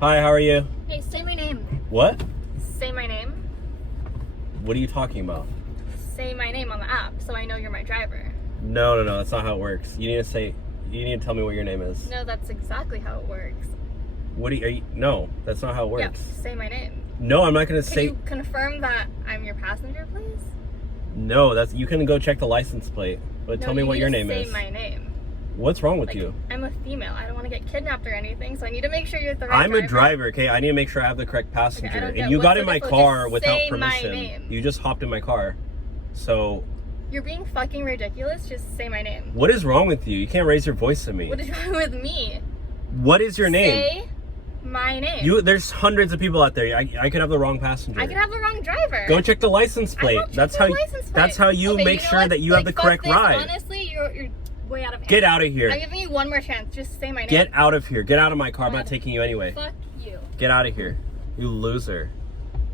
Hi, how are you? Hey, say my name. What? Say my name. What are you talking about? Say my name on the app so I know you're my driver. No, that's not how it works. You need to tell me what your name is. No, that's exactly how it works. No, that's not how it works. Yep, say my name. No, I'm not going to say. Can you confirm that I'm your passenger, please? No, you can go check the license plate, but tell me what your name is. Say my name. What's wrong with you? I'm a female. I don't want to get kidnapped or anything, so I need to make sure you're the right I'm a driver, okay? I need to make sure I have the correct passenger. Okay, and you got in my car Just without say permission. My name. You just hopped in my car. So. You're being fucking ridiculous. Just say my name. What is wrong with you? You can't raise your voice to me. What is wrong with me? What is your name? Say my name. There's hundreds of people out there. I could have the wrong passenger. I could have the wrong driver. Go check the license plate. That's how you okay, make sure that you have the correct ride. Honestly, you're way out of hand. Get out of here. I'm giving you one more chance. Just say my name. Get out of here. Get out of my car. I'm not taking you anyway. Fuck you. Get out of here. You loser.